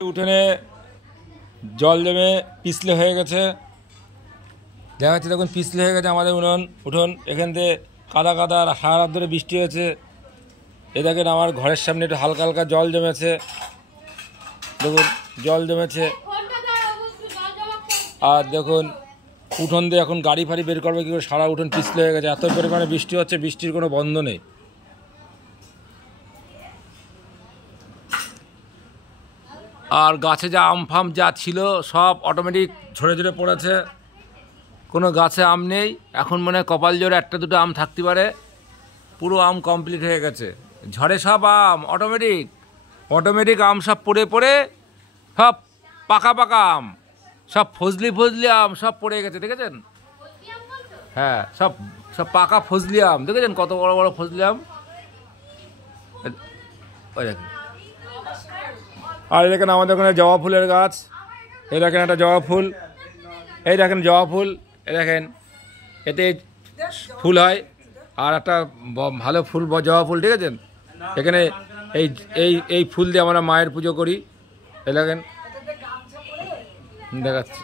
উঠোনে জল জমে পিছলে হয়ে গেছে, দেখা যাচ্ছে দেখুন পিছলে হয়ে গেছে আমাদের উঠোন। এখান থেকে কাদা কাদা সারা রাত ধরে বৃষ্টি হয়েছে। এ দেখেন আমার ঘরের সামনে একটু হালকা হালকা জল জমেছে, দেখুন জল জমেছে। আর দেখুন উঠোন দিয়ে এখন গাড়ি ফাড়ি বের করবে কি করে, সারা উঠোন পিছলে হয়ে গেছে। এত পরিমাণে বৃষ্টি হচ্ছে, বৃষ্টির কোনো বন্ধ নেই। আর গাছে যা আম ফাম যা ছিল সব অটোমেটিক ঝরে ঝরে পড়েছে, কোনো গাছে আম নেই। এখন মনে হয় কপাল জোরে একটা দুটো আম থাকতে পারে, পুরো আম কমপ্লিট হয়ে গেছে। ঝড়ে সব আম অটোমেটিক আম সব পড়ে পড়ে সব পাকা পাকা আম, সব ফজলি ফজলি আম সব পড়ে গেছে, দেখেছেন? হ্যাঁ, সব সব পাকা ফজলি আম দেখেছেন, কত বড় বড় ফজলি আম। ওই দেখেন, আর দেখেন আমাদের ওখানে জবা ফুলের গাছ। এই দেখেন একটা জবা ফুল, এই দেখেন জবা ফুল, এই দেখেন এতে ফুল হয়। আর একটা ভালো ফুল জবা ফুল, ঠিক আছে? এখানে এই এই এই ফুল দিয়ে আমরা মায়ের পুজো করি। এই দেখেন দেখাচ্ছি।